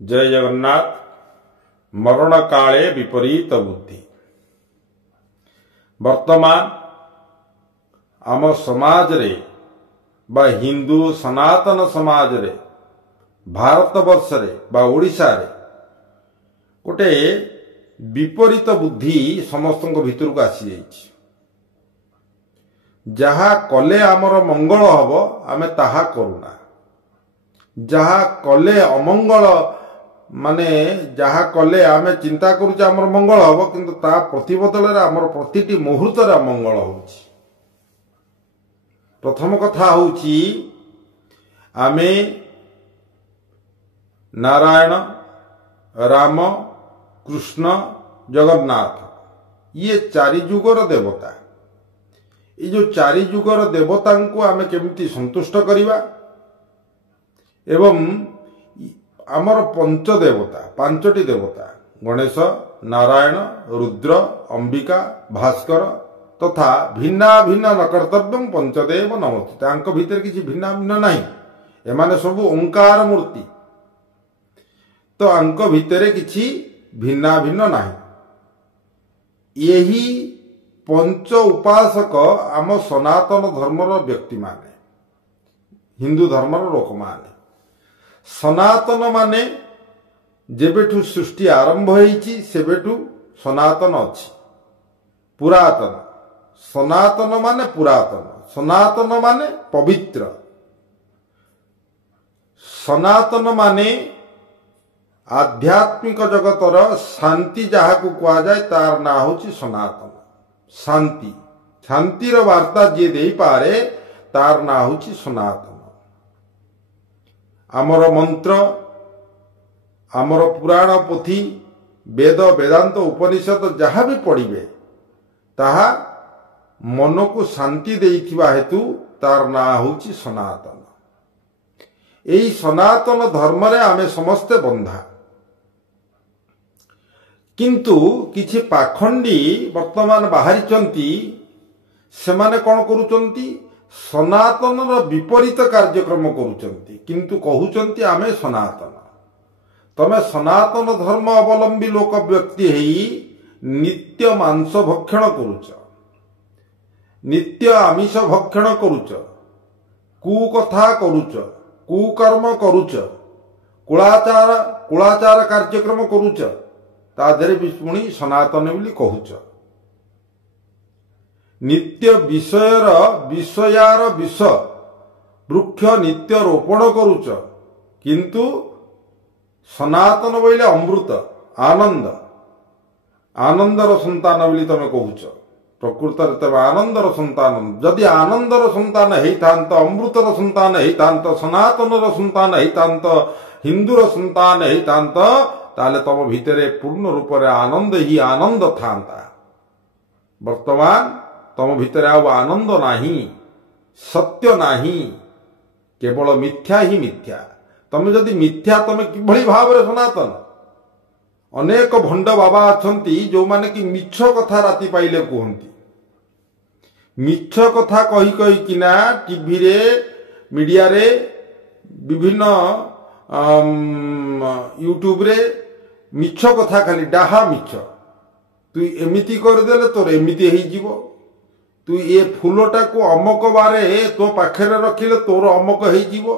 जय जगन्नाथ। मरण काले विपरीत बुद्धि। वर्तमान आम समाज रे बा हिंदू सनातन समाज रे भारत वर्ष रे बा ओडिशा रे गोटे विपरीत बुद्धि समस्त भीतर को आसी जाइछि। जहा कले आमर मंगल हब आमे ताहा करुना, जहा कले अमंगल माने जहा कले आमे चिंता करूचे आमर मंगल हब किंतु ता प्रतिबदल रे आमर प्रतिटी मुहूर्त रे अमंगल होउछि। प्रथम कथा होउछि आमे नारायण राम कृष्ण जगन्नाथ ये चारि जुगर देवता, ये जो चारि जुगर देवता को आमे केमिति संतुष्ट करिवा एवं आमर पंच देवता पांचटी देवता गणेश नारायण रुद्र अंबिका भास्कर तथा भिन्ना भिन्न न कर्तव्यम पंचदेव नमस्ते। तांको भीतर किसी भिन्ना भिन्न नहीं, एमाने सब ओंकार मूर्ति, तो आंको भीतर किसी भिन्ना भिन्न नहीं। यही पंच उपासक आम सनातन धर्मर व्यक्ति माने, हिंदू धर्मर लोक माने। सनातन माने जेबेठु सृष्टि आरंभ होईची सेबेठु सनातन अछि। पुरातन सनातन माने पुरातन, सनातन माने पवित्र, सनातन माने आध्यात्मिक जगतर शांति जहा को कहा जाए तार ना होची सनातन। शांति शांतिर वार्ता जे दे पारे तार ना होची सनातन। आमर मंत्र आमर पुराण पोथी वेद वेदांत उपनिषद जहा भी पढ़िबे ताहा मन को शांति देइथिबा हेतु तार ना होची सनातन। एई सनातन धर्म रे आमे समस्ते बंधा, किंतु किछि पाखंडी वर्तमान बाहरिचंती सेमाने कोन करूचंती सनातन विपरीत कार्यक्रम करूचंती, किंतु कहूचंती आमे सनातन। तमे सनातन धर्म अवलंबी लोक व्यक्ति हेई नित्य मांस भक्षण करूच, नित्य आमिष भक्षण करूच, कुकथा करूच, कुकर्म करूच, कुलाचार कार्यक्रम करूच, ताधरे भी पुणी सनातन बोली कहूच। नित्य विषयार विष वृक्ष नित्य रोपण करूच, किंतु सनातन बोले अमृत आनंद, आनंदर संतान बोली तमे कहूच। प्रकृत तमे आनंदर संतान, जदि आनंदर संतान हेइतांत, अमृतर संतान हेइतांत, सनातनर संतान हेइतांत, हिंदूर संतान हेइतांत, ताले तम भितरे पूर्ण रूप रे आनंद ही आनंद थांता। वर्तमान तम भितरे आउ आनंद नाही, सत्य नाही, केवल मिथ्या ही मिथ्या। तमे जदि मिथ्या तमे किभଳି भावरे सनातन। अनेक भंड बाबा अछंती जो माने कि मिछ कथा राति पाइले कहंती, मिछ कथा कही कही किना टीवी रे मीडिया रे विभिन्न यूट्यूब रे मिछ कथा खाली डाहा मिछ। तु एमिति कर देले तोर एमिति हेई जीवो, तु ए फूलटा को अमक बारे तो पाखरे रखिले तोर अमक हेई जीवो,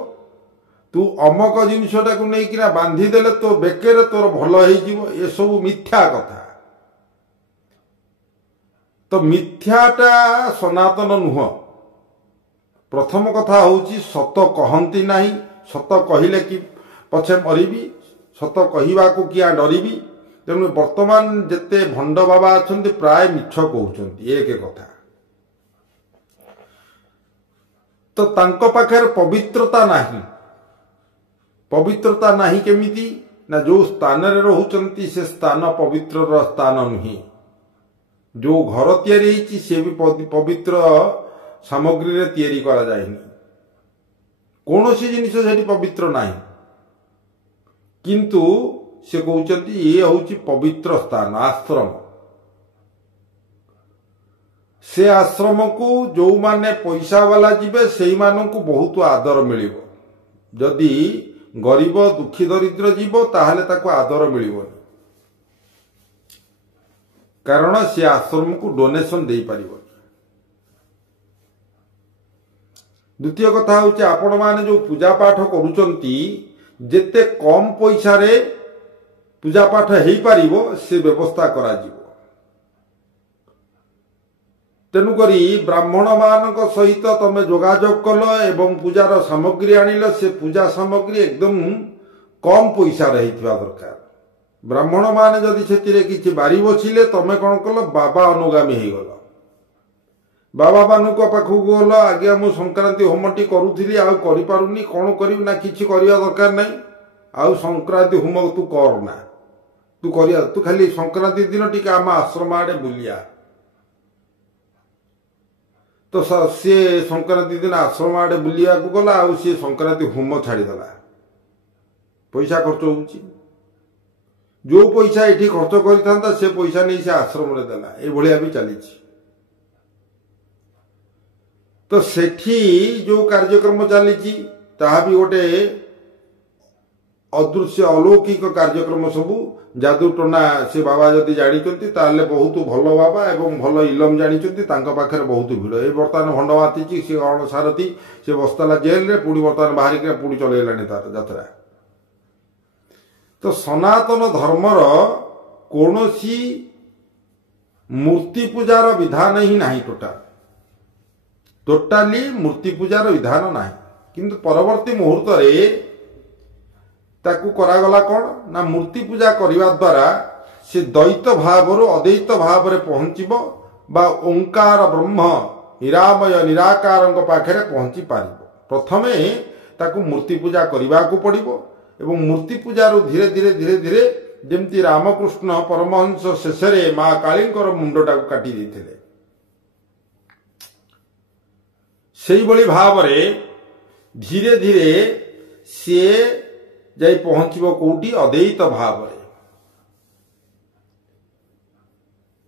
तू अमक जिनिसटा को नहीं किना बांधी देले तो बेकेरे तोर भलो हेई जीवो। ए सब मिथ्या कथा। तो मिथ्याटा सनातन नुह। प्रथम कथा होउची सत कहंती नाही, सत कहिले कि पछे मरिबी, सत कहिबा को किया डरिबी। तेणु वर्तमान जेते भंड बाबा अछंती प्राय मिछ कहउचंती एक कथा। तो तांको पाखर पवित्रता नाही। पवित्रता नाही केमिति ना, जो स्थान रे रहुचंती से स्थान पवित्र स्थान नुही। जो घर तैयारी हेची से भी पवित्र सामग्री रे तैयारी करा जायनी। कोनोसी जिनिस सेठी पवित्र नाही, किंतु से कहउचंती ये होची पवित्र स्थान आश्रम। से आश्रम को जो माने पैसा वाला जीवे सेई मानन को बहुत आदर मिलिबो। जदि गरीब दुखी दरिद्र जीव ताहले ताको आदर मिलिबनी, कारण से आश्रम को डोनेशन दे पारिबनी। द्वितीय कथा होचे आपण माने जो पूजा पाठ करूचंती जेते कम पैसा रे पूजा पाठ हेई पारिबो से व्यवस्था करा जीवो। तेनु करी ब्राह्मण मानक सहित तमे जोगाजोग कल एवं पूजार सामग्री आनिल, से पूजा सामग्री एकदम कम पैसा रहिथिबा दरकार। ब्राह्मण माने जदि सेतिरे किछि बारी बसिले तमे कोन कल बाबा अनुगामी हेई गल, बाबा मानुक पाखु गल आज्ञा मु संक्रांति होमटी करूथिली आ करि पारुनी, कोन करिव ना किछि करिया दरकार नै, आ संक्रांति होम तू कर ना, तू करिया तू खाली संक्रांति दिन टिके आम आश्रम आडे बुलिया। तो सी संक्रांति दिन आश्रम आडे बुलिया को गला, आ सी संक्रांति होम छाड़ीदेला, पैसा खर्च होउची। जो पैसा एठी खर्च करिथांता से पैसा नहीं से आश्रम रे देला, ए भलिया भी चलीची। तो सेठी जो कार्यक्रम चलीची ताहा भी गोटे अदृश्य अलौकिक कार्यक्रम सबू जादू टोना से बाबा जदि जानिचंती ताले बहुत भल बाबा एवं भल इलम जानिचंती, तांका पाखरे बहुत भिड़। ए बर्तमान भंड मातीची से अण सारथी से बसताला जेल रे, पुणी बर्तमान बाहरिक पुणी चलैलानी तार यात्रा। तो सनातन धर्मर कौनसी मूर्ति पूजार विधान ही नहीं, टोटाली मूर्ति पूजार विधान नहीं। किंतु परवर्ती मुहूर्त रे ताकू करागला कौन ना मूर्ति पूजा करने द्वारा से द्वैत भाव अद्वैत भाव रे पहुंचीबो बा ओंकार ब्रह्म निरामय निराकार पाखरे पहुंची पारिबो। प्रथमे ताकू मूर्ति पूजा करने को पड़िबो एवं मूर्ति पूजार धीरे धीरे धीरे धीरे जेमती रामकृष्ण परमहंस शेषरे मां कालींकर मुंडटा को काटी देथिले, सेही बळी भाव रे धीरे धीरे से जाई पहुंचीबो कोठी अद्वैत भाव रे।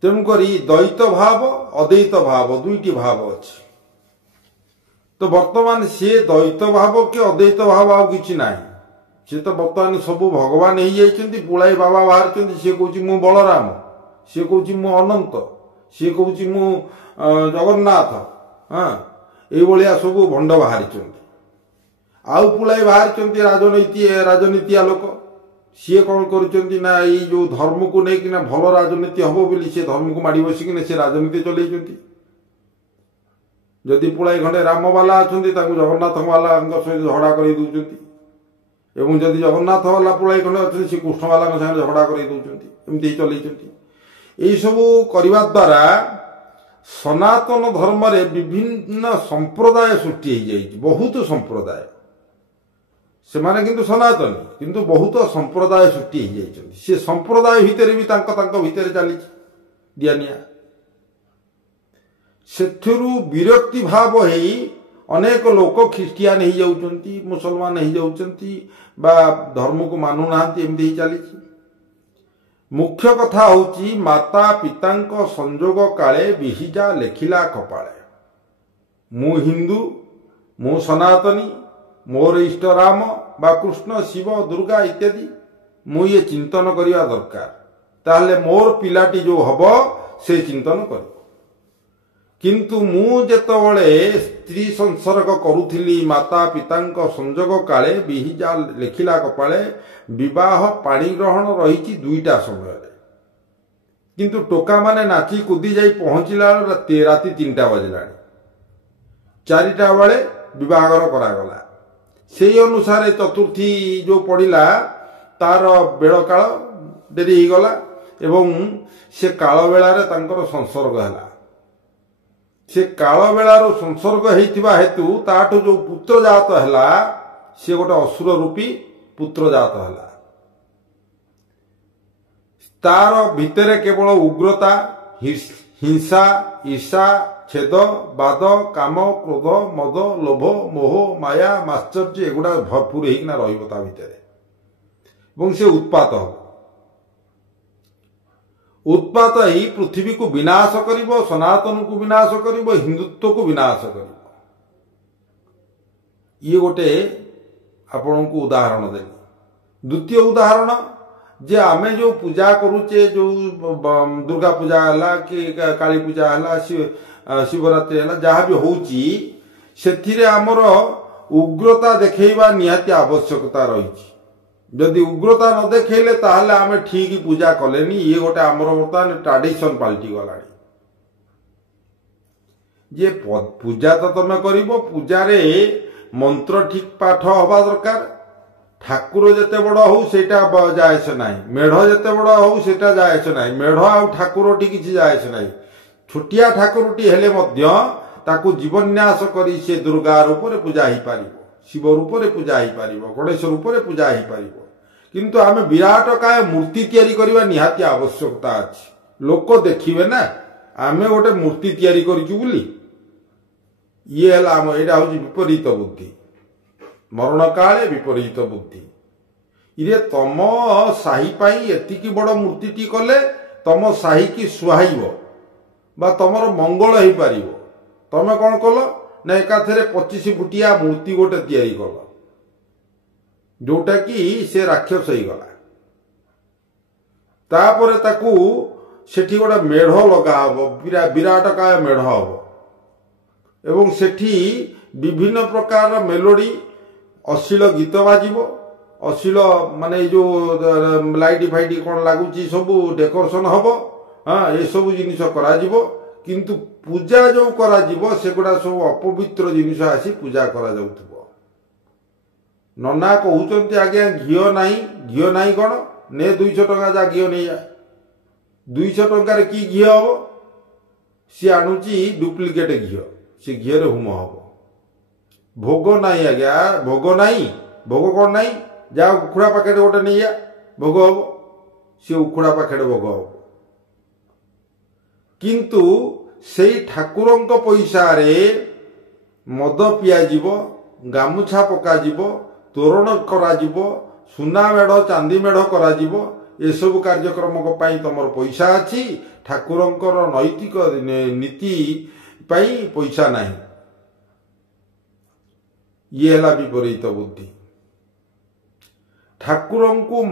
तेणु करी द्वैत भाव अद्वैत भाव दुईटी भाव अछि। तो वर्तमान से द्वैत भाव के अद्वैत भाव आ किछि नाही, से तो वर्तमान सबु भगवान ही जाइछन्ति। पुळाई बाबा बाहरछन्ति, से कहूछि मु बलराम, से कहूछि मु अनंत, से कहूछि मु जगन्नाथ। हां ए भलिया सबु भंड बाहरछन्ति। आउ पुळाई बाहरछन्ति राजनीतिया लोक, सी कौन करुचंती ना ये जो धर्म को नहीं कि ना भल राजनीति हम बोली से धर्म को माड़ी बसिक से राजनीति चलैछन्ति। जदि पुळाई खंडे राम वाला अछन्ति ताकू जगन्नाथ वाला सहित झगड़ा कर दउछन्ति, एवं जदि जगन्नाथ वाला पुळाई खंडे अछन्ति से कृष्ण वाला संगे झगड़ा कर दउछन्ति, एमती चलैछन्ति। एई सबु करिवा द्वारा सनातन धर्म रे विभिन्न संप्रदाय सृष्टि हो जाइछि, बहुत संप्रदाय। से माने किंतु सनातन किंतु बहुत संप्रदाय सृष्टि हो जाइछन्ति। से संप्रदाय भितर भी तांको भितर चलीछि दियानिया। सेथुरु विरक्ति भाव हेई अनेक लोक ख्रिस्टियान हो जाउछन्ति, मुसलमान हो जाउछन्ति बा धर्म को मानु नाहंती, एमती ही चलीछि। मुख्य कथा होची माता पितांको संजोग काले विहिजा लेखिला कपाळे। मु हिंदू, मु सनातनी, मोर इष्ट राम बा कृष्ण शिव दुर्गा इत्यादि मु ये चिंतन करिया दरकार, ताहले मोर पिलाटी जो हबो से चिंतन कर। किंतु मु जेतबळे स्त्री संसर्ग करूथिली माता पितांको संजोग काले विहिजा लेखिला कपाळे, विवाह पाणी ग्रहण रही दुईटा समय, किंतु टोका माने नाची कूदी जाई पहुंचला राति 3टा बजला, 4टा बेले विवाहर करागला। से अनुसार चतुर्थी जो पड़िला तार बेल काल डेरी हो गला एवं से काल बेलारे तांकर संसर्ग हैला। से काल बेलार संसर्ग हेतिबा हेतु ताठो जो पुत्र जात हैला से गोटे असुर रूपी पुत्र जात हैला। तार भितरे केवल उग्रता, हिंसा, ईर्षा, छेद, बाद, काम, क्रोध, मद, लोभ, मोह, माया, माश्चर्य एगुड़ा भरपूर होना रहा भितर से उत्पात हो। उत्पात ही पृथ्वी को विनाश करिवो, सनातन को विनाश करिवो, हिंदुत्व को विनाश करिवो। ये गोटे आपण को उदाहरण देली। द्वितीय उदाहरण जे आमे जो पूजा करूचे जो दुर्गा पूजा हला कि काली पूजा हला शिवरात्रि हला जहाँ भी होउची सेथिरे हमर उग्रता देखैबा निहाती आवश्यकता रही। जदि उग्रता न देखैले ताहले आमे ठीक पूजा कलेनी। ये गोटे हमर वर्तमान ट्रेडिशन पाल्टी गलानी जे पूजा तो तमे करिवो पूजा रे मंत्र ठीक पाठ हवा दरकार। ठाकुर जेते बड़ हो सेटा जायसे नाही, मेढ़ जेते बड़ हो सेटा जायसे नाही, मेढ़ आ ठाकुरटी किछि जायसे नाही। छोटिया ठाकुरटी हेले मध्य ताकू जीवन्यास करी से दुर्गा रूप रे पूजा ही पारिबो, शिव रूप रे पूजा ही पारिबो, गणेश रूप रे पूजा ही पारिबो। किंतु आमे विराट काय मूर्ति तैयारी करबा निहाती आवश्यकता अछि। लोक देखिबे ना आमे गोटे मूर्ति तैयारी करिछु बुली। ये हला हम एटा होछि विपरीत बुद्धि, मरण काले विपरीत बुद्धि। इरे तम साही पाई एतिकी बड़ मूर्तिटी कले तम साही की सुहाइबो बा तमर मंगल ही पारिबो। तमे कौन कल ना एकाथरे 25 फुटिया मूर्ति गोटे तैयारी कल जोटा कि से राक्षस ही गला। तापरे ताकू सेठी गोटे मेढ़ लगा हबो, विराट काय मेढ़ हबो एवं सेठी विभिन्न प्रकार मेलोडी अश्लील गीत बाजिबो। अश्लील माने जो लाइट फाइट कौन लगुच सब डेकोरेशन हम। हाँ ये सब जिनिस करा जिवो। किंतु पूजा जो करा जिवो सेगुड़ा सब अपवित्र जिनिस आसी पूजा करा जाउथबो। नना कहउचंती आज्ञा घिओ नाही कौन ने 200 टंका जा घिओ नहीं जाए। 200 टंकार की घिओ हबो? सी आणुची डुप्लिकेट घिओ, से घिओ रे हुम हबो। भोग नहीं आज्ञा, भोग नहीं, भोग कौन नहीं जा उखुड़ा पाकेट गोटे नहीं जा भोग हम सी उखुड़ा पाकेट भोग हम। किंतु से ठाकुरंक पैसा रे मद पियाजिव, गामुछा पकाजिव, तोरण कराजिव, सुना मेढ़ चांदी मेढ़ कराजिव। ये सब कार्यक्रम पाई तमर पैसा अछि, ठाकुरंकर नैतिक नीति पाई पैसा नहीं। ये हला विपरीत बुद्धि। ठाकुरं को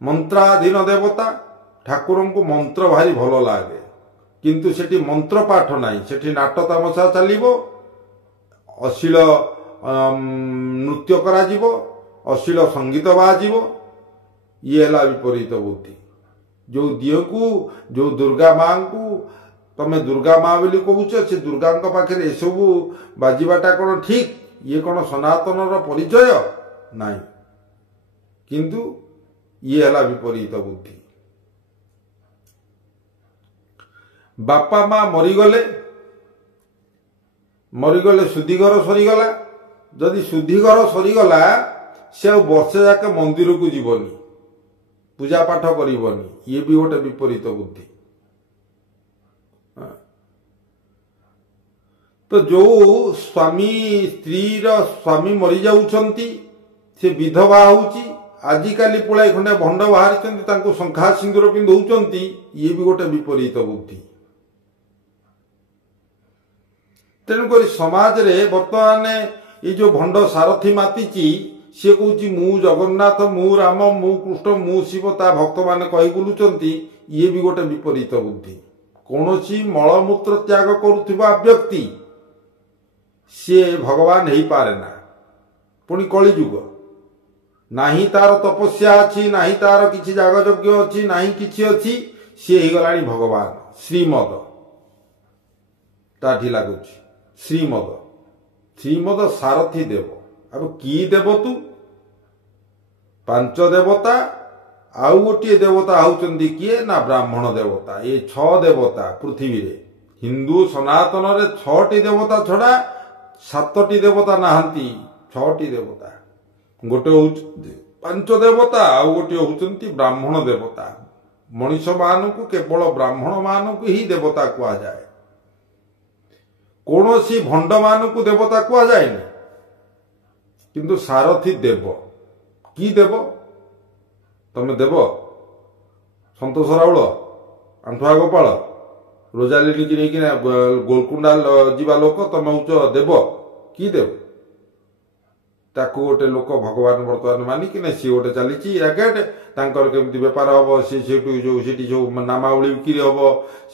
मंत्राधीन देवता, ठाकुरं को मंत्र भारी भल लागे किंतु सेठी मंत्र पाठ नहीं, सेठी नाट तामसा चलिबो, अश्लील नृत्य करा जिवो, अश्लील संगीत बाजिबो। ये हला विपरीत बुद्धि। जो दियो को जो दुर्गा मां को तमे दुर्गा माँ बोली कहूच, से दुर्गा पाखे ए सब बाजिबाटा कौन ठीक? ये कौन सनातन परिचय नहीं। किंतु ये हला विपरीत बुद्धि। बापा माँ मरीगले सुधीघर सरीगला। जदि सुधीघर सरीगला से वर्षे जाके मंदिर को जीवनी, पूजा पाठ करिवनी। ये भी गोटे विपरीत बुद्धि। तो जो स्वामी स्त्री स्वामी मरी जाउछंती से विधवा होउची, आजिकाली पुलाई खंडे भंड बाहरी तांको शंखा सिंदूर पिंधौचंती। ये भी गोटे विपरीत बुद्धि। तेणुक समाज रे बर्तमान ये जो भंड सारथी मातीची सी कहूँ मु जगन्नाथ, मु राम, मु कृष्ण, मु शिव, ता भक्त मैंने कही बुलुचंती। ये भी गोटे विपरीत बुद्धि। कौनसी मलमूत्र त्याग करुवा व्यक्ति सी भगवान हो पारे ना। पुणी कलिजुग नाही तार तपस्या अच्छी, नाही तार किसी जागयज्ञ अच्छी, नाही किसी अच्छी, सी हो गला भगवान। श्रीमद ताठी लगुच श्रीमद, श्रीमद सारथी देव। अब की देव तू? 5 देवता आउ गोटे देवता होउचंदी किए ना ब्राह्मण देवता। ये 6 देवता पृथ्वी रे। हिंदू सनातन रे 6टी देवता छड़ा 7टी देवता नहांती। 6टी देवता, गोटे हूँ 5 देवता आउ गोटे होउचंती ब्राह्मण देवता। मनुष्य मान को केवल ब्राह्मण मान को ही देवता कहा जाए, कौन सी भंड मान को देवता कहा जाए ना। किंतु सारथी देव की देव? तमे देव संतोष राउल, आंठुआ गोपाल, रोजालिनी की नहीं गोलकुंडा जीवा लोक तमे हूँ देव की देव? ताकू गोटे लोक भगवान बर्तमान मानिकिना सी गोटे चली राकेट तांकर केमती बेपार हम सी जो नामावली बिक्री हम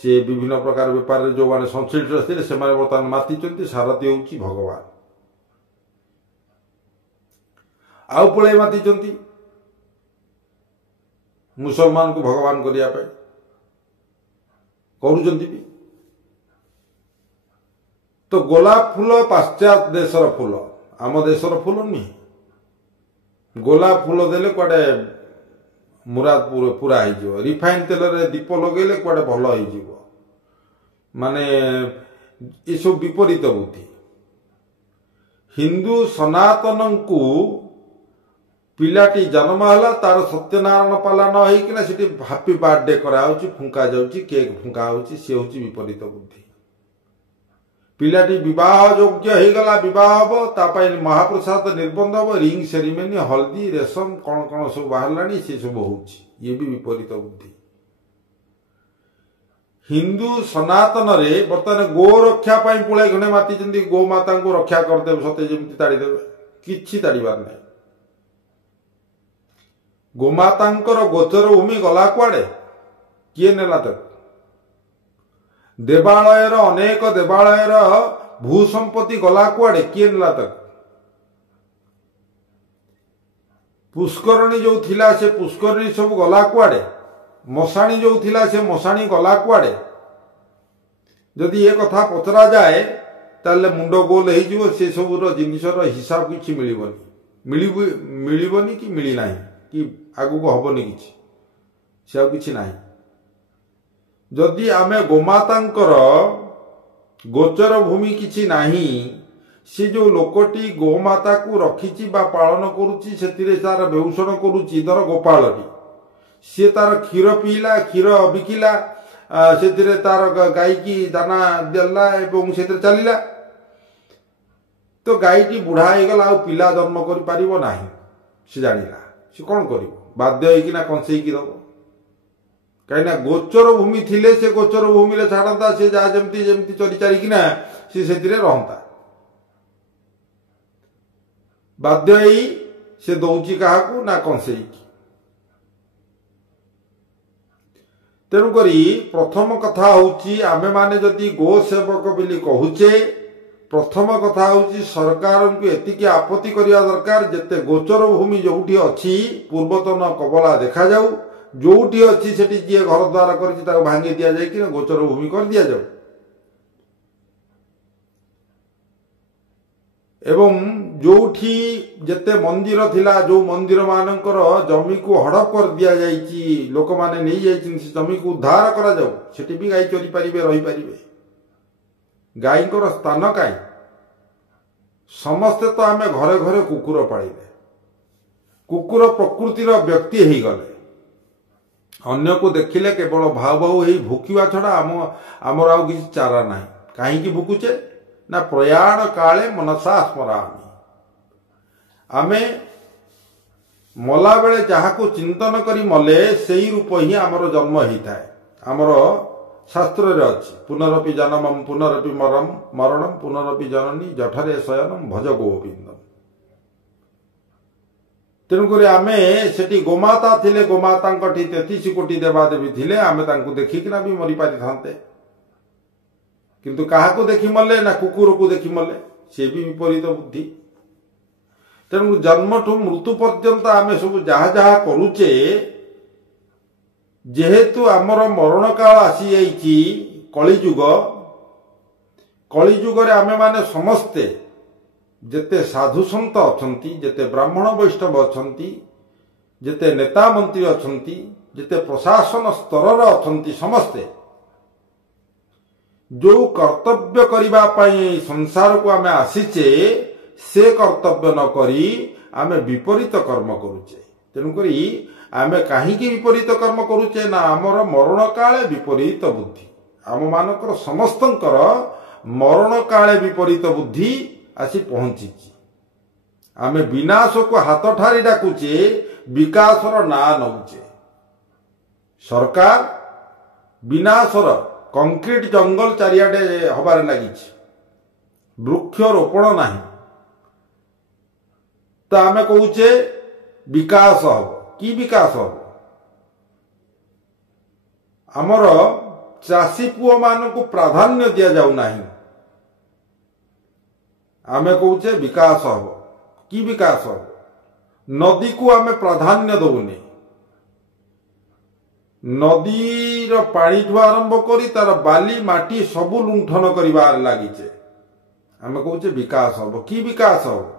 सी विभिन्न प्रकार बेपार जो मैंने संश्लिष्ट थे से बर्तमान माति सारथी हूँ भगवान आउ पड़े माति मुसलमान को भगवान करने भी तो गोलाप फूल पाश्चात्य देशर फूल आम देशर फूल नुहे गोलाप फूल देले कुआडे मुराद पूरा हो रिफाइन तेल रे दीप लगेले कुआडे भल हो माने ये सब विपरीत बुद्धि हिंदू सनातन को पिलाटी जन्म है तार सत्यनारायण पाला न होना से हापी बर्थडे कराऊँ फुंका जाऊँगी केक फुंका होची सी हूँ विपरीत बुद्धि पिलाटी विवाह योग्य हो गला विवाह हम तापाई महाप्रसाद निर्बंध हम रिंग सेरिमनी हल्दी रेशम कौन कौन सब बाहर सी सब हो ये भी विपरीत बुद्धि हिंदू सनातन रे बर्तमान गो रक्षा पुळे घणे माति गो माता को रक्षा करदे सते जमी ताड़ीदेवे कि ताड़बार ना गोमातांकर गोचर भूमि गला कुआडे किए नेला तक देवालयर अनेक देवालयर भूसंपत्ति गला कुआडे किए नेला तक पुष्करणी जो थिला से पुष्करणी सब गला कुआडे मशाणी जो थिला से मशाणी गला कुआडे जदि ये कथा पचरा जाए ताले मुंड गोल हो से सबूर जिनसर हिसाब किछि मिलिबनी कि मिली नाही कि आगु को हबनी किछि से किछि नाही जदि आमे गोमातांकर गोचर भूमि किछि नाही से जो लोकटी गोमाता को रखिछि बा पालन करूछि सेतिरे तार बेउषण करूछि धर गोपालटी सी तार क्षीर पीला क्षीर बिकिला सेतिरे तार गाई की दाना देला एवं सेतिरे चलिला तो गाईटी बुढ़ा हो गला आ पिला जन्म करि परिबो नाही से जानिला से कौन कर बाध्य होना कंसईकी दब कहीं गोचर भूमि थिले से गोचर भूमि छाड़ता से जहाँ जमती जमती चरी चारिकिना सी से रहता बाध्य से दौची क्या ना कंसईकी तेणुक प्रथम कथा हूँ आमे माने जदि गो सेवक बोली कहूचे प्रथम कथा हूँ सरकार को एतिकी आपत्ति करने दरकार जिते गोचर भूमि जोठी अच्छी पूर्वतन कबला देखा जाऊ जोठी अच्छी से जी घर द्वार कर भांगी दि जाए कि गोचर भूमि कर दि जाऊ एवं जोठी जेते मंदिर थिला जो मंदिर मानकर जमी को हड़प कर दिया जाइछि लोक माने नहीं जाइछि जमी को उद्धार करा जाऊ सेठी भी गाई चोरी पारिबे रही पारिबे गाईंकर स्थान कहीं समस्ते तो आमे घरे घरे कुकुर पालिले कुकुर प्रकृतिर व्यक्ति हो गले अन्य को देखिले केवल भाव भाव हो भूखिवा छड़ा आमर आउ किसी चारा ना कहीं भूकुचे ना प्रयाण काले मनसा स्मरामि आमे मला बेले जहाँ को चिंतन करी मले सेई रूप ही आमर जन्म होता है आमर शास्त्र रे अच्छी पुनरपि जन्मम पुनरपि मरणम पुनरपि जननी जठरे शयनम भज गोविंदम तेणुक आमे सेठी गोमाता थिले गोमाता 33 कोटी देवादेवी थिले आमे तांको देखिकिना भी मरी पारि थांते किंतु काहाको देखि मले ना कुकुर को देखि मले से भी विपरीत बुद्धि तेणु जन्मठू मृत्यु पर्यंत आमे सब जहाँ जहाँ करूचे जेहेतु आमर मरण काल आसी जाइछि कलिजुग रे आमे माने समस्ते जेते साधु संत अछंती जेते ब्राह्मण वैष्णव अछंती जेते नेता मंत्री अछंती जेते प्रशासन स्तर अछंती समस्ते जो कर्तव्य करिबा पई संसार को आमे आसीचे से कर्तव्य न करी आमे विपरीत कर्म करूचे तेणुकरी आमे कहीं विपरीत कर्म करूचे ना आमर मरण काले विपरीत बुद्धि आम मानकर समस्तंकर मरण काले विपरीत बुद्धि आसी पहुंची आमे विनाश को हाथ ठारी डाकुचे विकासर ना नौचे सरकार विनाशर कंक्रीट जंगल चारियाडे हबार लगी वृक्ष रोपण नहीं तो आमे कहूचे विकास हम कि विकास हम आमर चाषी पुओ मान को प्राधान्य दि जाऊ नाही आमे कहूचे विकास हम कि विकास हम नदी को आमे प्राधान्य दउनी नदीर पानी ठू आरंभ करी तार बाली माटी सबु लुंठन करिबार लागिचे आमे कहूचे विकास हम कि विकास हम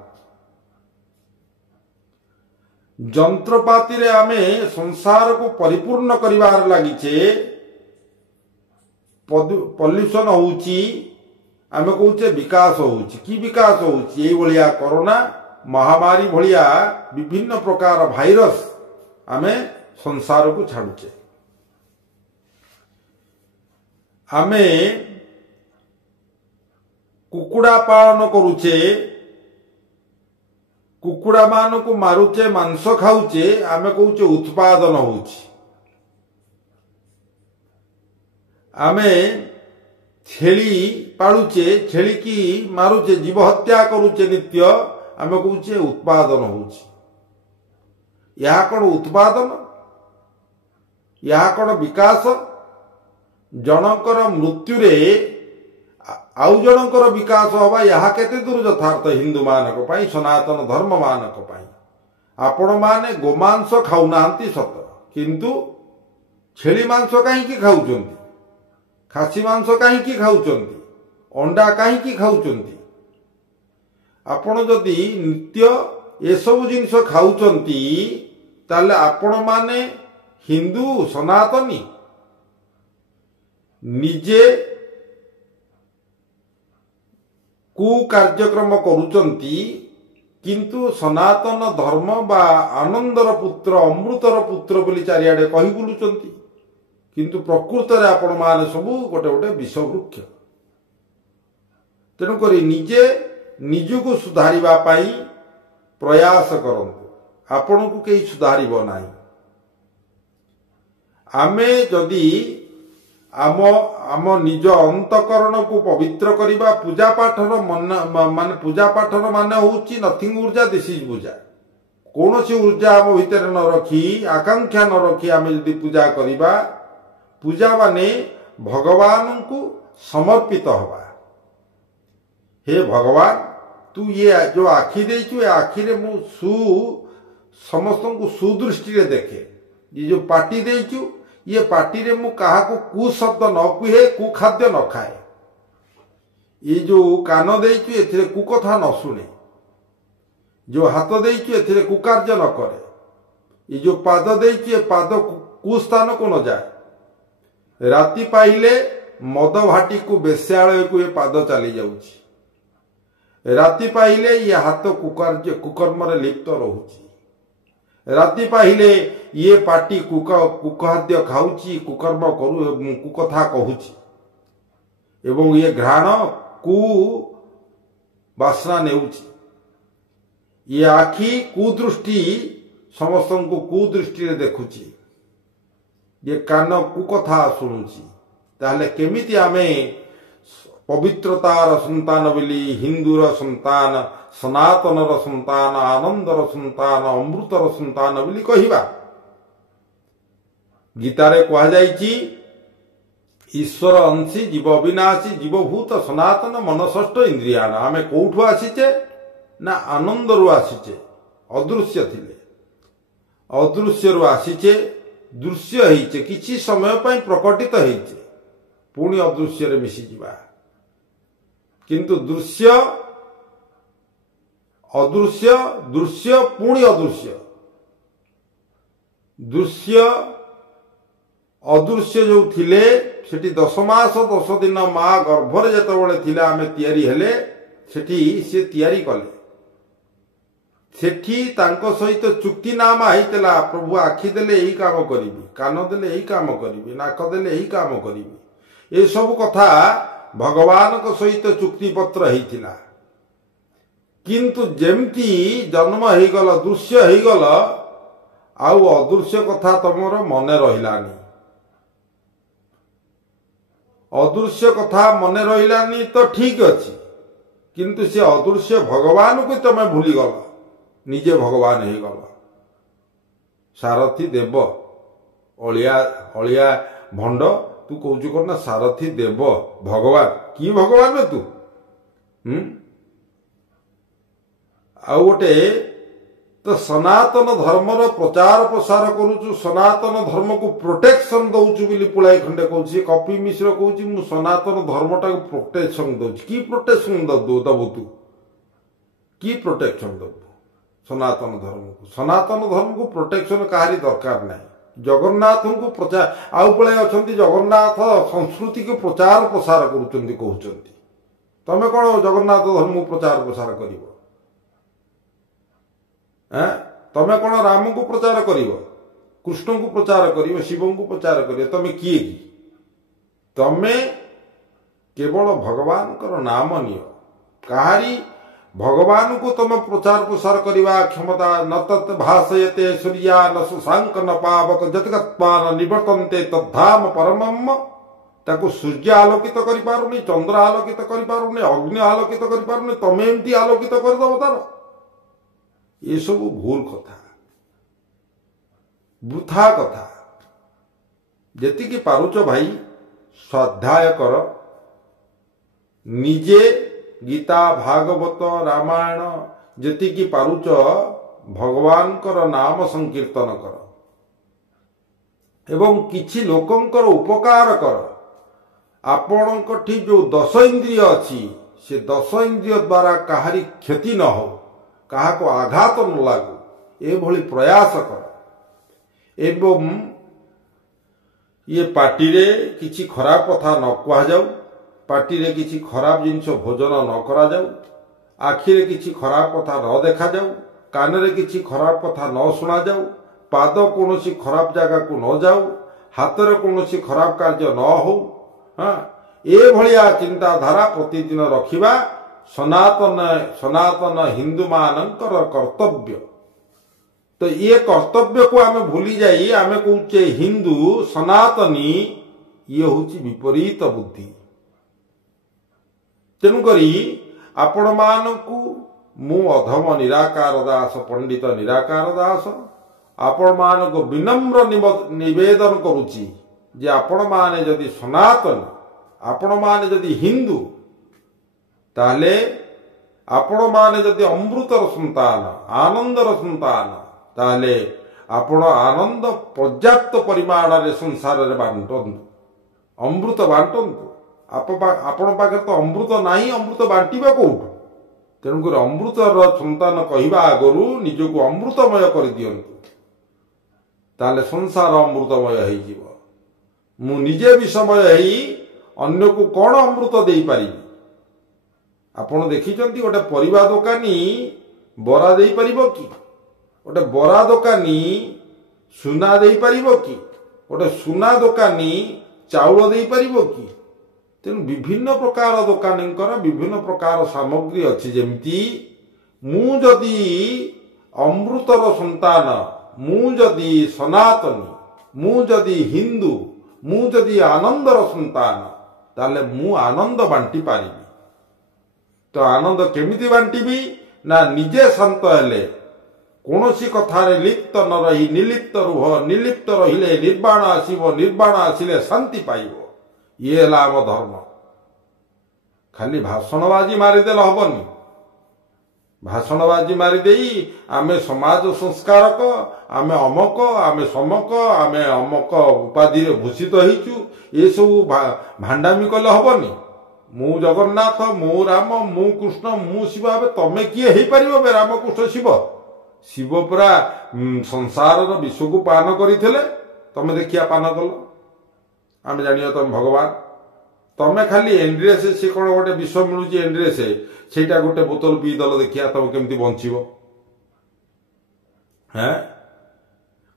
जंत्रपाती रे आमे संसार को परिपूर्ण करिबार लागिचे पॉल्यूशन होउची आमे कहूचे विकास होउची कि विकास होउची एई भलिया कोरोना महामारी भलिया विभिन्न प्रकार भाइरस आमे संसार को छाड़ुचे आमे कुकुड़ा पालन करूचे कुकुड़ा मान को मारुचे मांस खाऊचे आमे कहूचे उत्पादन होउची आमे छेली पालुचे छेली की मारुचे जीव हत्या करूचे नित्य आमे कहूचे उत्पादन होउची यह कौन उत्पादन यह कौन विकास जनकर मृत्यु रे आउ जनकर विकास हवा यह केते दूर यथार्थ हिंदू मानक पाई सनातन धर्म मानक पाई आपण माने गोमांस खाऊ नांती सत किंतु छेली मांस काहींकी खाउचंती खासी मांस काहींकी खाउचंती अंडा काहींकी खाउचंती आपण जदि नित्य ए सब जिनिस खाउचंती ताले आपण माने हिंदू सनातनी निजे कु कार्यक्रम करुचंती किंतु सनातन धर्म बा आनंदर पुत्र अमृतर पुत्र बोली चारिआडे कहि बुलुचंती किंतु प्रकृत रे आपण माने सबु गोटे गोटे विष वृक्ष तेणु करी निजे निजको सुधारिबा पाई प्रयास करंतु आपण को केही सुधारिबो नाही आमे जदि आम आम निज अंतकरण को पवित्र करिबा पूजा पाठर माने पूजा पाठर माने होउची नथिंग ऊर्जा दिस इज पूजा कोनोसी ऊर्जा आम भितर न रखी आकांक्षा न रखी आमे जदि पूजा करिबा पूजा माने भगवान को समर्पित हवा हे भगवान तू ये जो आखि देचु ए आखि रे मु समस्त को सुदृष्टि रे देखे ये जो पाटी देचु ये पाटी रे मु कहा को कु शब्द न कुहे कु खाद्य न खाए ये जो कान देचु एथिरे कु कथा न सुने जो हाथ देचु एथिरे कु कार्य न करे ये जो पाद देचु ए पाद कु स्थान को न जाए राति पाइले मद भाटी को बेश्यालय को ये पाद चली जाउची राति पाइले ये हाथ कुकर्म रे लिप्त रहुची राति पाइले ये पाटी कुखाद्य खाऊची कुकर्म करू कुकथा कहूची एवं ये घ्राण कु वासना नेउची ये आखि कुदृष्टि समस्त को कुदृष्टि रे देखुची ये कान कुकथा शुणुची ताहले केमिति आमे पवित्रतार संतान बोली हिंदूर संतान सनातनर संतान आनंदर संतान अमृतर संतान बोली कहिबा गीतारे कहा जाइछि ईश्वर अंशी जीव विनाशी जीवभूत सनातन मनषष्ठ इंद्रियान आमे कोठु आसीचे ना आनंद रु आसीचे अदृश्य थिले अदृश्य रु आसीचे दृश्य हेइचे किछि समय पई प्रकटित हेइचे पुणी अदृश्य रे मिसी जिबा किंतु दृश्य अदृश्य दृश्य पुणी अदृश्य दृश्य अदृश्य जो थिले सेठी 10 मास 10 दिन मा गर्भरे जेतबेले थिले आमे तयारी हेले सेठी से तयारी कले सेठी तांको सहित चुक्ति नामा आइतला प्रभु आखि देले एही काम करिवि कान देले एही काम करिवि नाक देले एही काम करिवि ए सब कथा भगवान को सहित चुक्ति पत्र हेइतिला किंतु जेमती जन्म हेगल दृश्य हेगल आउ अदृश्य कथा तमर मने रहिलानी अदृश्य कथा मने रहिलानी तो ठीक अछि किंतु से अदृश्य भगवान को तमे भूली गल ନିଜେ ଭଗବାନ ହେଇଗଲ। ସାରଥୀ ଦେବ ଅଳିଆ ଅଳିଆ ଭଣ୍ଡ ତୁ କହୁଛୁ କଣ ନା ସାରଥୀ ଦେବ ଭଗବାନ। କି ଭଗବାନ ତୁ? ଆଉ ଗୋଟେ ତ ସନାତନ ଧର୍ମର ପ୍ରଚାର ପ୍ରସାର କରୁଛୁ, ସନାତନ ଧର୍ମକୁ ପ୍ରୋଟେକ୍ସନ ଦଉଛୁ ବୋଲି ପୁଳାଏ ଖଣ୍ଡେ କହୁଛି। କପି ମିଶ୍ର କହୁଛି ମୁଁ ସନାତନ ଧର୍ମଟାକୁ ପ୍ରୋଟେକ୍ସନ ଦଉଛି। କି ପ୍ରୋଟେକ୍ସନ ଦବୁ ତୁ? କି ପ୍ରୋଟେକ୍ସନ ଦବୁ ସନାତନ ଧର୍ମକୁ? ସନାତନ ଧର୍ମକୁ ପ୍ରୋଟେକ୍ସନ କାହାରି ଦରକାର ନାହିଁ। ଜଗନ୍ନାଥଙ୍କୁ ପ୍ରଚାର ଆଉ ପୁଳାଏ ଅଛନ୍ତି ଜଗନ୍ନାଥ ସଂସ୍କୃତିକୁ ପ୍ରଚାର ପ୍ରସାର କରୁଛନ୍ତି କହୁଛନ୍ତି। ତମେ କଣ ଜଗନ୍ନାଥ ଧର୍ମକୁ ପ୍ରଚାର ପ୍ରସାର କରିବ? ତମେ କଣ ରାମକୁ ପ୍ରଚାର କରିବ, କୃଷ୍ଣଙ୍କୁ ପ୍ରଚାର କରିବ, ଶିବଙ୍କୁ ପ୍ରଚାର କରିବ? ତମେ କିଏ କି? ତମେ କେବଳ ଭଗବାନଙ୍କର ନାମ ନିଅ। କାହାରି ଭଗବାନଙ୍କୁ ତମେ ପ୍ରଚାର ପ୍ରସାର କରିବା କ୍ଷମତା ନ ତତ୍ ଭାସୟତେ ସୂର୍ୟା ନ ଶଶାଙ୍କ ନ ପାବକ ଯତ୍କତ୍ମାନ ନିବର୍ତ୍ତନ୍ତେ ତଦ୍ଧାମ ପରମମ। ତାକୁ ସୂର୍ଯ୍ୟ ଆଲୋକିତ କରିପାରୁନି, ଚନ୍ଦ୍ର ଆଲୋକିତ କରିପାରୁନି, ଅଗ୍ନି ଆଲୋକିତ କରିପାରୁନି, ତମେ ଏମିତି ଆଲୋକିତ କରିଦବ ତାର? ଏସବୁ ଭୁଲ କଥା, ବୃଥା କଥା। ଯେତିକି ପାରୁଛ ଭାଇ ସ୍ୱାଧ୍ୟାୟ କର। ନିଜେ ଗୀତା ଭାଗବତ ରାମାୟଣ ଯେତିକି ପାରୁଛ ଭଗବାନଙ୍କର ନାମ ସଂକୀର୍ତ୍ତନ କର ଏବଂ କିଛି ଲୋକଙ୍କର ଉପକାର କର। ଆପଣଙ୍କଠି ଯେଉଁ 10 ଇନ୍ଦ୍ରିୟ ଅଛି ସେ 10 ଇନ୍ଦ୍ରିୟ ଦ୍ୱାରା କାହାରି କ୍ଷତି ନ ହଉ, କାହାକୁ ଆଘାତ ନ ଲାଗୁ, ଏଭଳି ପ୍ରୟାସ କର। ଏବଂ ଇଏ ପାଟିରେ କିଛି ଖରାପ କଥା ନ କୁହାଯାଉ, ପାଟିରେ କିଛି ଖରାପ ଜିନିଷ ଭୋଜନ ନ କରାଯାଉ, ଆଖିରେ କିଛି ଖରାପ କଥା ନ ଦେଖାଯାଉ, କାନରେ କିଛି ଖରାପ କଥା ନ ଶୁଣାଯାଉ, ପାଦ କୌଣସି ଖରାପ ଜାଗାକୁ ନ ଯାଉ, ହାତରେ କୌଣସି ଖରାପ କାର୍ଯ୍ୟ ନ ହଉ। ଏଭଳିଆ ଚିନ୍ତାଧାରା ପ୍ରତିଦିନ ରଖିବା ସନାତନ ହିନ୍ଦୁ ମାନଙ୍କର କର୍ତ୍ତବ୍ୟ। ତ ଇଏ କର୍ତ୍ତବ୍ୟକୁ ଆମେ ଭୁଲି ଯାଇ ଆମେ କହୁଛେ ହିନ୍ଦୁ ସନାତନୀ, ଇଏ ହଉଛି ବିପରୀତ ବୁଦ୍ଧି। ତେଣୁକରି ଆପଣମାନଙ୍କୁ ମୁଁ ଅଧମ ନିରାକାର ଦାସ, ପଣ୍ଡିତ ନିରାକାର ଦାସ, ଆପଣମାନଙ୍କୁ ବିନମ୍ର ନିବେଦନ କରୁଛି ଯେ ଆପଣମାନେ ଯଦି ସନାତନୀ, ଆପଣମାନେ ଯଦି ହିନ୍ଦୁ, ତାହେଲେ ଆପଣମାନେ ଯଦି ଅମୃତର ସନ୍ତାନ, ଆନନ୍ଦର ସନ୍ତାନ, ତାହେଲେ ଆପଣ ଆନନ୍ଦ ପର୍ଯ୍ୟାପ୍ତ ପରିମାଣରେ ସଂସାରରେ ବାଣ୍ଟନ୍ତୁ, ଅମୃତ ବାଣ୍ଟନ୍ତୁ। ଆପଣ ପାଖରେ ତ ଅମୃତ ନାହିଁ, ଅମୃତ ବାଣ୍ଟିବା କୋଉଠୁ? ତେଣୁକରି ଅମୃତର ସନ୍ତାନ କହିବା ଆଗରୁ ନିଜକୁ ଅମୃତମୟ କରିଦିଅନ୍ତୁ, ତାହେଲେ ସଂସାର ଅମୃତମୟ ହେଇଯିବ। ମୁଁ ନିଜେ ବିଷମୟ ହେଇ ଅନ୍ୟକୁ କଣ ଅମୃତ ଦେଇପାରିବି? ଆପଣ ଦେଖିଛନ୍ତି ଗୋଟେ ପରିବା ଦୋକାନୀ ବରା ଦେଇପାରିବ କି? ଗୋଟେ ବରା ଦୋକାନୀ ସୁନା ଦେଇପାରିବ କି? ଗୋଟେ ସୁନା ଦୋକାନୀ ଚାଉଳ ଦେଇପାରିବ କି? ତେଣୁ ବିଭିନ୍ନ ପ୍ରକାର ଦୋକାନୀଙ୍କର ବିଭିନ୍ନ ପ୍ରକାର ସାମଗ୍ରୀ ଅଛି। ଯେମିତି ମୁଁ ଯଦି ଅମୃତର ସନ୍ତାନ, ମୁଁ ଯଦି ସନାତନୀ, ମୁଁ ଯଦି ହିନ୍ଦୁ, ମୁଁ ଯଦି ଆନନ୍ଦର ସନ୍ତାନ, ତାହେଲେ ମୁଁ ଆନନ୍ଦ ବାଣ୍ଟି ପାରିବି। ତ ଆନନ୍ଦ କେମିତି ବାଣ୍ଟିବି? ନା ନିଜେ ଶାନ୍ତ ହେଲେ, କୌଣସି କଥାରେ ଲିପ୍ତ ନ ରହି ନିର୍ଲିପ୍ତ ରୁହ। ନିର୍ଲିପ୍ତ ରହିଲେ ନିର୍ବାଣ ଆସିବ, ନିର୍ବାଣ ଆସିଲେ ଶାନ୍ତି ପାଇବ। ଇଏ ହେଲା ଆମ ଧର୍ମ। ଖାଲି ଭାଷଣବାଜି ମାରିଦେଲେ ହବନି। ଭାଷଣବାଜି ମାରିଦେଇ ଆମେ ସମାଜ ସଂସ୍କାରକ, ଆମେ ଅମକ, ଆମେ ସମକ, ଆମେ ଅମକ ଉପାଧିରେ ଭୂଷିତ ହେଇଛୁ, ଏସବୁ ଭାଣ୍ଡାମି କଲେ ହବନି। ମୁଁ ଜଗନ୍ନାଥ, ମୁଁ ରାମ, ମୁଁ କୃଷ୍ଣ, ମୁଁ ଶିବ। ଏବେ ତମେ କିଏ ହେଇପାରିବ ବେ ରାମକୃଷ୍ଣ ଶିବ? ଶିବ ପୁରା ସଂସାରର ବିଷକୁ ପାନ କରିଥିଲେ। ତମେ ଦେଖିଆ ପାନ କଲ, ଆମେ ଜାଣିବା ତମେ ଭଗବାନ। ତମେ ଖାଲି ଏଣ୍ଡ୍ରେସ୍, ସେ କଣ ଗୋଟେ ବିଷ ମିଳୁଛି ଏଣ୍ଡ୍ରେସ୍, ସେଇଟା ଗୋଟେ ବୋତଲ ପିଇଦଲ, ଦେଖିଆ ତମେ କେମିତି ବଞ୍ଚିବ।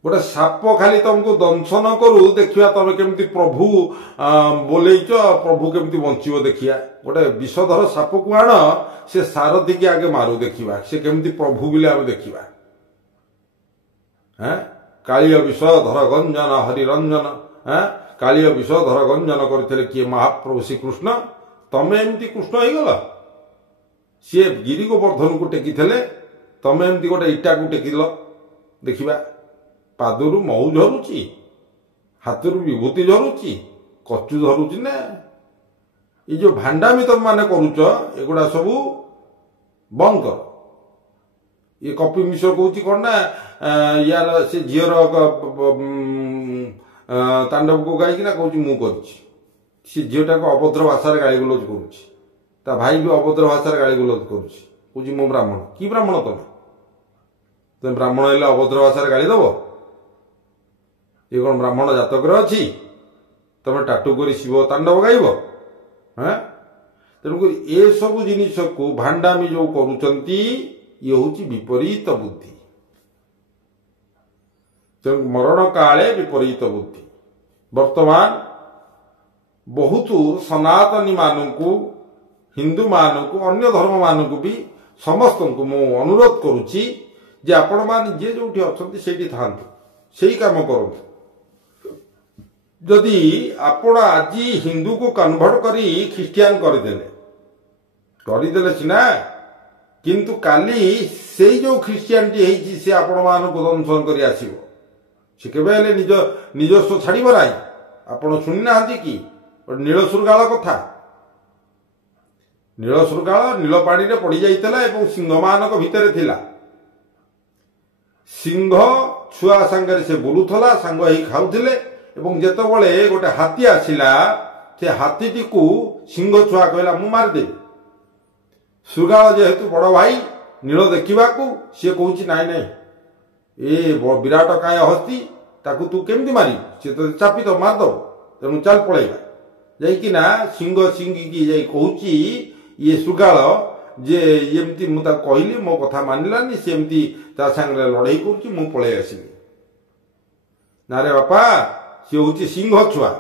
ଗୋଟେ ସାପ ଖାଲି ତମକୁ ଦଂଶନ କରୁ, ଦେଖିବା ତମେ କେମିତି ପ୍ରଭୁ ବୋଲେଇଛ, ପ୍ରଭୁ କେମିତି ବଞ୍ଚିବ ଦେଖିଆ। ଗୋଟେ ବିଷଧର ସାପକୁ ଆଣ, ସେ ସାରଥିକି ଆଗେ ମାରୁ, ଦେଖିବା ସେ କେମିତି ପ୍ରଭୁ ବୋଲି ଆମେ ଦେଖିବା। କାଳିୟ ବିଷ ଧର ଗଞ୍ଜନ ହରିରଞ୍ଜନ, କାଳିୟ ବିଷ ଧର ଗଞ୍ଜନ କରିଥିଲେ କିଏ? ମହାପ୍ରଭୁ ଶ୍ରୀକୃଷ୍ଣ। ତମେ ଏମିତି କୃଷ୍ଣ ହେଇଗଲ? ସିଏ ଗିରି ଗୋବର୍ଦ୍ଧନକୁ ଟେକିଥିଲେ, ତମେ ଏମିତି ଗୋଟେ ଇଟାକୁ ଟେକିଲ ଦେଖିବା, ପାଦରୁ ମହୁ ଝରୁଛି, ହାତରୁ ବିଭୂତି ଝରୁଛି, କଚୁ ଧରୁଛି ନା? ଏଇ ଯୋଉ ଭାଣ୍ଡାମି ତମମାନେ କରୁଛ ଏଗୁଡ଼ା ସବୁ ବନ୍ଦ କର। ଇଏ କପି ମିଶ୍ର କହୁଛି କ'ଣ ନା ୟାର ସେ ଝିଅର ତାଣ୍ଡବକୁ ଗାଇକିନା କହୁଛି ମୁଁ କରିଛି। ସେ ଝିଅଟାକୁ ଅଭଦ୍ର ଭାଷାରେ ଗାଳିଗୁଲଜ କରୁଛି, ତା ଭାଇ ବି ଅଭଦ୍ର ଭାଷାରେ ଗାଳିଗୁଲଜ କରୁଛି, କହୁଛି ମୁଁ ବ୍ରାହ୍ମଣ। କି ବ୍ରାହ୍ମଣ ତମେ? ତମେ ବ୍ରାହ୍ମଣ ହେଲେ ଅଭଦ୍ର ଭାଷାରେ ଗାଳି ଦବ? ଇଏ କ'ଣ ବ୍ରାହ୍ମଣ ଜାତକରେ ଅଛି? ତମେ ଟାଟୁ କରି ଶିବ ତାଣ୍ଡବ ଗାଇବ? ତେଣୁକରି ଏସବୁ ଜିନିଷକୁ ଭାଣ୍ଡାମି ଯୋଉ କରୁଛନ୍ତି ଇଏ ହଉଛି ବିପରୀତ ବୁଦ୍ଧି। ତେଣୁ ମରଣ କାଳେ ବିପରୀତ ବୁଦ୍ଧି। ବର୍ତ୍ତମାନ ବହୁତ ସନାତନୀ ମାନଙ୍କୁ, ହିନ୍ଦୁ ମାନଙ୍କୁ, ଅନ୍ୟ ଧର୍ମ ମାନଙ୍କୁ ବି ସମସ୍ତଙ୍କୁ ମୁଁ ଅନୁରୋଧ କରୁଛି ଯେ ଆପଣମାନେ ଯିଏ ଯୋଉଠି ଅଛନ୍ତି ସେଇଠି ଥାଆନ୍ତୁ, ସେଇ କାମ କରନ୍ତୁ। ଯଦି ଆପଣ ଆଜି ହିନ୍ଦୁକୁ କନଭର୍ଟ କରି ଖ୍ରୀଷ୍ଟିଆନ କରିଦେଲେ ସିନା, କିନ୍ତୁ କାଲି ସେଇ ଯୋଉ ଖ୍ରୀଷ୍ଟିଆନଟି ହେଇଛି ସେ ଆପଣମାନଙ୍କୁ ଦଂଶନ କରି ଆସିବ। ସେ କେବେ ହେଲେ ନିଜସ୍ୱ ଛାଡ଼ିବ ନାହିଁ। ଆପଣ ଶୁଣି ନାହାନ୍ତି କି ନୀଳ ଶୃଗାଳ କଥା? ନୀଳ ଶୃଗାଳ ନୀଳ ପାଣିରେ ପଡ଼ି ଯାଇଥିଲା ଏବଂ ସିଂହମାନଙ୍କ ଭିତରେ ଥିଲା। ସିଂହ ଛୁଆ ସାଙ୍ଗରେ ସେ ବୁଲୁଥିଲା, ସାଙ୍ଗ ହେଇ ଖାଉଥିଲେ ଏବଂ ଯେତେବେଳେ ଗୋଟେ ହାତୀ ଆସିଲା ସେ ହାତୀଟିକୁ ସିଂହ ଛୁଆ କହିଲା ମୁଁ ମାରିଦେବି। ଶୃଗାଳ ଯେହେତୁ ବଡ଼ ଭାଇ ନୀଳ ଦେଖିବାକୁ, ସିଏ କହୁଛି ନାଇଁ ନାଇଁ ଏ ବିରାଟ କାୟ ହସ୍ତି, ତାକୁ ତୁ କେମିତି ମାରିବୁ? ସେ ତ ଚାପି ତ ମାରିଦବ, ତେଣୁ ଚାଲ ପଳେଇବା। ଯାଇକିନା ସିଂହ ସିଙ୍ଗିକି ଯାଇ କହୁଛି ଇଏ ଶୃଗାଳ ଯେ ଏମିତି ମୁଁ ତାକୁ କହିଲି, ମୋ କଥା ମାନିଲାନି, ସେ ଏମିତି ତା ସାଙ୍ଗରେ ଲଢ଼େଇ କରୁଛି, ମୁଁ ପଳେଇ ଆସିଲି। ନାରେ ବାପା, ସିଏ ହଉଛି ସିଂହ ଛୁଆ,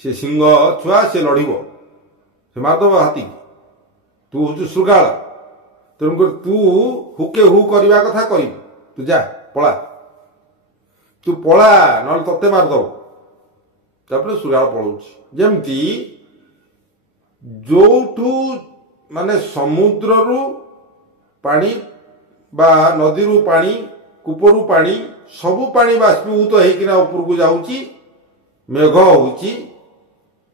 ସେ ସିଂହ ଛୁଆ, ସେ ଲଢ଼ିବ, ସେ ମାରିଦବ ହାତୀକି। ତୁ ହଉଛୁ ଶୃଗାଳ, ତେଣୁକରି ତୁ ହୁକେ ହୁ କରିବା କଥା କରିବୁ। ତୁ ଯା ପଳା, ତୁ ପଳା, ନହେଲେ ତତେ ମାରିଦବ। ତାପରେ ଶୃଗାଳ ପଳଉଛି। ଯେମିତି ଯୋଉଠୁ ମାନେ ସମୁଦ୍ରରୁ ପାଣି ବା ନଦୀରୁ ପାଣି, କୂପରୁ ପାଣି, ସବୁ ପାଣି ବାଷ୍ପୀଭୂତ ହେଇକିନା ଉପରକୁ ଯାଉଛି, ମେଘ ହଉଛି,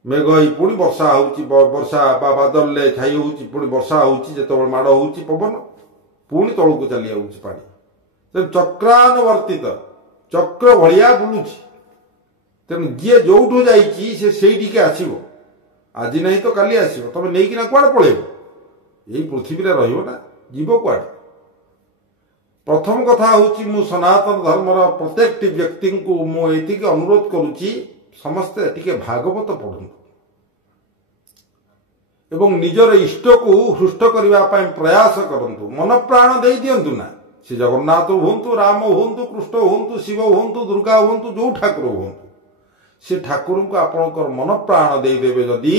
ମେଘ ହେଇ ପୁଣି ବର୍ଷା ହଉଛି, ବର୍ଷା ବା ବାଦଲରେ ଛାଇ ହଉଛି, ପୁଣି ବର୍ଷା ହଉଛି, ଯେତେବେଳେ ମାଡ଼ ହଉଛି ପବନ ପୁଣି ତଳକୁ ଚାଲି ଯାଉଛି ପାଣି। ତେଣୁ ଚକ୍ରାନୁବର୍ତ୍ତିତ, ଚକ୍ର ଭଳିଆ ବୁଲୁଛି। ତେଣୁ ଯିଏ ଯୋଉଠୁ ଯାଇଛି ସେ ସେଇଠିକି ଆସିବ। ଆଜି ନାହିଁ ତ କାଲି ଆସିବ। ତମେ ନେଇକିନା କୁଆଡ଼େ ପଳେଇବ? ଏଇ ପୃଥିବୀରେ ରହିବ ନା, ଯିବ କୁଆଡ଼େ? ପ୍ରଥମ କଥା ହେଉଛି ମୁଁ ସନାତନ ଧର୍ମର ପ୍ରତ୍ୟେକଟି ବ୍ୟକ୍ତିଙ୍କୁ ମୁଁ ଏତିକି ଅନୁରୋଧ କରୁଛି, ସମସ୍ତେ ଟିକେ ଭାଗବତ ପଢ଼ନ୍ତୁ ଏବଂ ନିଜର ଇଷ୍ଟକୁ ହୃଷ୍ଟ କରିବା ପାଇଁ ପ୍ରୟାସ କରନ୍ତୁ। ମନ ପ୍ରାଣ ଦେଇ ଦିଅନ୍ତୁ ନା। ସେ ଜଗନ୍ନାଥ ହୁଅନ୍ତୁ, ରାମ ହୁଅନ୍ତୁ, କୃଷ୍ଣ ହୁଅନ୍ତୁ, ଶିବ ହୁଅନ୍ତୁ, ଦୁର୍ଗା ହୁଅନ୍ତୁ, ଯୋଉ ଠାକୁର ହୁଅନ୍ତୁ, ସେ ଠାକୁରଙ୍କୁ ଆପଣଙ୍କର ମନ ପ୍ରାଣ ଦେଇଦେବେ ଯଦି,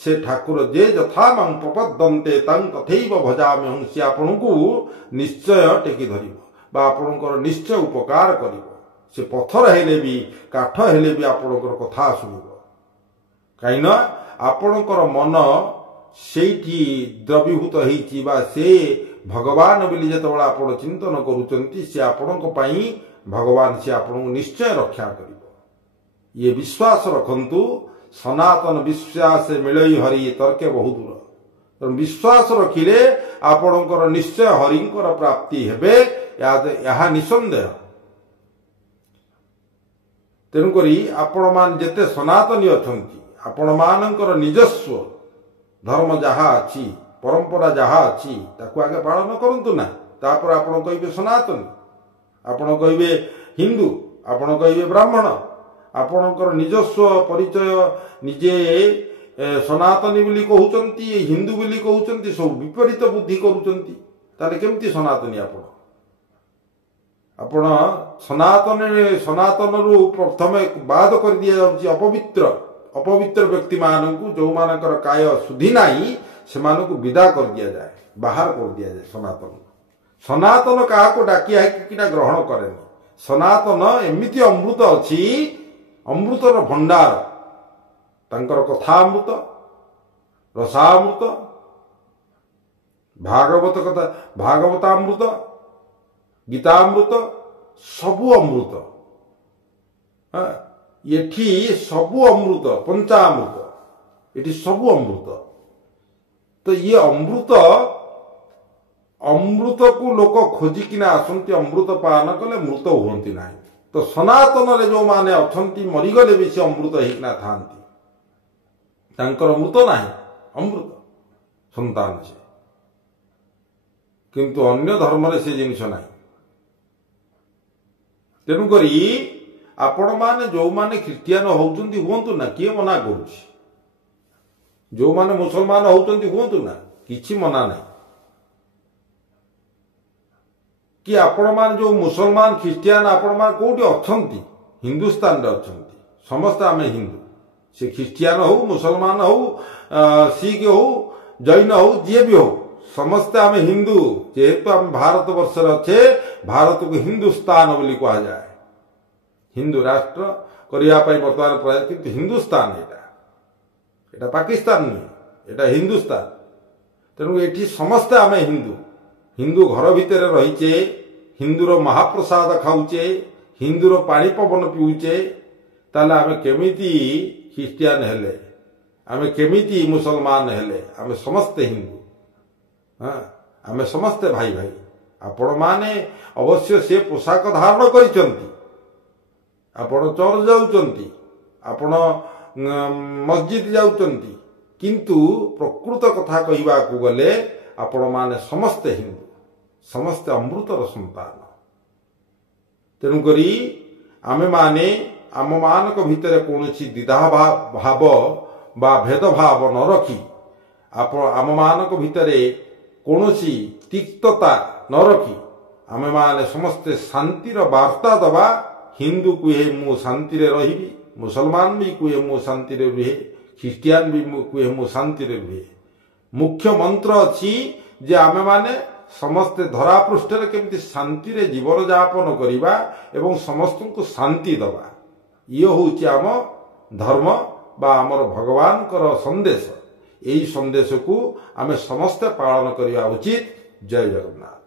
ସେ ଠାକୁର ଯେ ଯଥା ମାଂ ପ୍ରପଦ୍ୟନ୍ତେ ତାଂ ତଥୈବ ଭଜାମ୍ୟହଂ, ସେ ଆପଣଙ୍କୁ ନିଶ୍ଚୟ ଟେକି ଧରିବ ବା ଆପଣଙ୍କର ନିଶ୍ଚୟ ଉପକାର କରିବ। ସେ ପଥର ହେଲେ ବି, କାଠ ହେଲେ ବି ଆପଣଙ୍କର କଥା ଶୁଣିବ। କାହିଁକିନା ଆପଣଙ୍କର ମନ ସେଇଠି ଦ୍ରବୀଭୂତ ହେଇଛି ବା ସେ ଭଗବାନ ବୋଲି ଯେତେବେଳେ ଆପଣ ଚିନ୍ତନ କରୁଛନ୍ତି, ସେ ଆପଣଙ୍କ ପାଇଁ ଭଗବାନ, ସେ ଆପଣଙ୍କୁ ନିଶ୍ଚୟ ରକ୍ଷା କରିବ। ଇଏ ବିଶ୍ୱାସ ରଖନ୍ତୁ। ସନାତନ ବିଶ୍ୱାସ ମିଳଇ ହରି ତର୍କେ ବହୁ ଦୂର। ତେଣୁ ବିଶ୍ୱାସ ରଖିଲେ ଆପଣଙ୍କର ନିଶ୍ଚୟ ହରିଙ୍କର ପ୍ରାପ୍ତି ହେବେ, ଏହା ନିଃସନ୍ଦେହ। ତେଣୁକରି ଆପଣମାନେ ଯେତେ ସନାତନୀ ଅଛନ୍ତି, ଆପଣମାନଙ୍କର ନିଜସ୍ୱ ଧର୍ମ ଯାହା ଅଛି, ପରମ୍ପରା ଯାହା ଅଛି, ତାକୁ ଆଗେ ପାଳନ କରନ୍ତୁ ନା। ତାପରେ ଆପଣ କହିବେ ସନାତନୀ, ଆପଣ କହିବେ ହିନ୍ଦୁ, ଆପଣ କହିବେ ବ୍ରାହ୍ମଣ। ଆପଣଙ୍କର ନିଜସ୍ୱ ପରିଚୟ ନିଜେ ସନାତନୀ ବୋଲି କହୁଛନ୍ତି, ହିନ୍ଦୁ ବୋଲି କହୁଛନ୍ତି, ସବୁ ବିପରୀତ ବୁଦ୍ଧି କରୁଛନ୍ତି। ତାହେଲେ କେମିତି ସନାତନୀ ଆପଣ? ଆପଣ ସନାତନରୁ ପ୍ରଥମେ ବାଦ କରିଦିଆଯାଉଛି ଅପବିତ୍ର ବ୍ୟକ୍ତିମାନଙ୍କୁ, ଯେଉଁମାନଙ୍କର କାୟ ଶୁଦ୍ଧି ନାହିଁ, ସେମାନଙ୍କୁ ବିଦା କରିଦିଆଯାଏ, ବାହାର କରିଦିଆଯାଏ। ସନାତନ କାହାକୁ ଡାକି ହାକିକିନା ଗ୍ରହଣ କରେନି। ସନାତନ ଏମିତି ଅମୃତ ଅଛି, ଅମୃତର ଭଣ୍ଡାର। ତାଙ୍କର କଥା ଅମୃତ, ରସାମୃତ, ଭାଗବତ କଥା, ଭାଗବତାମୃତ, ଗୀତାମୃତ ସବୁ ଅମୃତ। ଏଠି ସବୁ ଅମୃତ, ପଞ୍ଚାମୃତ, ଏଠି ସବୁ ଅମୃତ। ତ ଇଏ ଅମୃତକୁ ଲୋକ ଖୋଜିକିନା ଆସନ୍ତି, ଅମୃତ ପାନ କଲେ ମୃତ ହୁଅନ୍ତି ନାହିଁ। ତ ସନାତନରେ ଯେଉଁମାନେ ଅଛନ୍ତି ମରିଗଲେ ବି ସେ ଅମୃତ ହେଇକିନା ଥାନ୍ତି, ତାଙ୍କର ମୃତ ନାହିଁ, ଅମୃତ ସନ୍ତାନ ସେ। କିନ୍ତୁ ଅନ୍ୟ ଧର୍ମରେ ସେ ଜିନିଷ ନାହିଁ। ତେଣୁକରି ଆପଣମାନେ ଯେଉଁମାନେ ଖ୍ରୀଷ୍ଟିଆନ ହେଉଛନ୍ତି ହୁଅନ୍ତୁ ନା, କିଏ ମନା କରୁଛି? ଯେଉଁମାନେ ମୁସଲମାନ ହେଉଛନ୍ତି ହୁଅନ୍ତୁ ନା, କିଛି ମନା ନାହିଁ। କି ଆପଣମାନେ ଯେଉଁ ମୁସଲମାନ ଖ୍ରୀଷ୍ଟିଆନ ଆପଣମାନେ କେଉଁଠି ଅଛନ୍ତି? ହିନ୍ଦୁସ୍ତାନରେ ଅଛନ୍ତି। ସମସ୍ତେ ଆମେ ହିନ୍ଦୁ। ସେ ଖ୍ରୀଷ୍ଟିଆନ ହଉ, ମୁସଲମାନ ହଉ, ଶିଖ ହଉ, ଜୈନ ହଉ, ଯିଏ ବି ହଉ, ସମସ୍ତେ ଆମେ ହିନ୍ଦୁ। ଯେହେତୁ ଆମେ ଭାରତ ବର୍ଷରେ ଅଛେ, ଭାରତକୁ ହିନ୍ଦୁସ୍ତାନ ବୋଲି କୁହାଯାଏ। ହିନ୍ଦୁ ରାଷ୍ଟ୍ର କରିବା ପାଇଁ ବର୍ତ୍ତମାନ ପ୍ରୟାସ, କିନ୍ତୁ ହିନ୍ଦୁସ୍ତାନ ଏଇଟା ପାକିସ୍ତାନ ନୁହେଁ, ଏଇଟା ହିନ୍ଦୁସ୍ତାନ। ତେଣୁ ଏଠି ସମସ୍ତେ ଆମେ ହିନ୍ଦୁ। ହିନ୍ଦୁ ଘର ଭିତରେ ରହିଛେ, ହିନ୍ଦୁର ମହାପ୍ରସାଦ ଖାଉଛେ, ହିନ୍ଦୁର ପାଣି ପବନ ପିଉଛେ, ତାହେଲେ ଆମେ କେମିତି ଖ୍ରୀଷ୍ଟିଆନ ହେଲେ? ଆମେ କେମିତି ମୁସଲମାନ ହେଲେ? ଆମେ ସମସ୍ତେ ହିନ୍ଦୁ। ଆମେ ସମସ୍ତେ ଭାଇ ଭାଇ। ଆପଣମାନେ ଅବଶ୍ୟ ସେ ପୋଷାକ ଧାରଣ କରିଛନ୍ତି, ଆପଣ ଚର୍ଚ୍ଚ ଯାଉଛନ୍ତି, ଆପଣ ମସଜିଦ ଯାଉଛନ୍ତି, କିନ୍ତୁ ପ୍ରକୃତ କଥା କହିବାକୁ ଗଲେ ଆପଣମାନେ ସମସ୍ତେ ହିନ୍ଦୁ, ସମସ୍ତେ ଅମୃତର ସନ୍ତାନ। ତେଣୁକରି ଆମେମାନେ ଆମମାନଙ୍କ ଭିତରେ କୌଣସି ଦ୍ୱିଧାଭାବ ବା ଭେଦଭାବ ନ ରଖି, ଆମମାନଙ୍କ ଭିତରେ କୌଣସି ତିକ୍ତତା ନ ରଖି ଆମେମାନେ ସମସ୍ତେ ଶାନ୍ତିର ବାର୍ତ୍ତା ଦେବା। ହିନ୍ଦୁ କୁହେ ମୁଁ ଶାନ୍ତିରେ ରହିବି, ମୁସଲମାନ ବି କୁହେ ମୁଁ ଶାନ୍ତିରେ ରୁହେ, ଖ୍ରୀଷ୍ଟିଆନ ବି କୁହେ ମୁଁ ଶାନ୍ତିରେ ରୁହେ। ମୁଖ୍ୟ ମନ୍ତ୍ର ଅଛି ଯେ ଆମେମାନେ ସମସ୍ତେ ଧରାପୃଷ୍ଠରେ କେମିତି ଶାନ୍ତିରେ ଜୀବନଯାପନ କରିବା ଏବଂ ସମସ୍ତଙ୍କୁ ଶାନ୍ତି ଦେବା। ଇଏ ହେଉଛି ଆମ ଧର୍ମ ବା ଆମର ଭଗବାନଙ୍କର ସନ୍ଦେଶ। ଏହି ସନ୍ଦେଶକୁ ଆମେ ସମସ୍ତେ ପାଳନ କରିବା ଉଚିତ। ଜୟ ଜଗନ୍ନାଥ।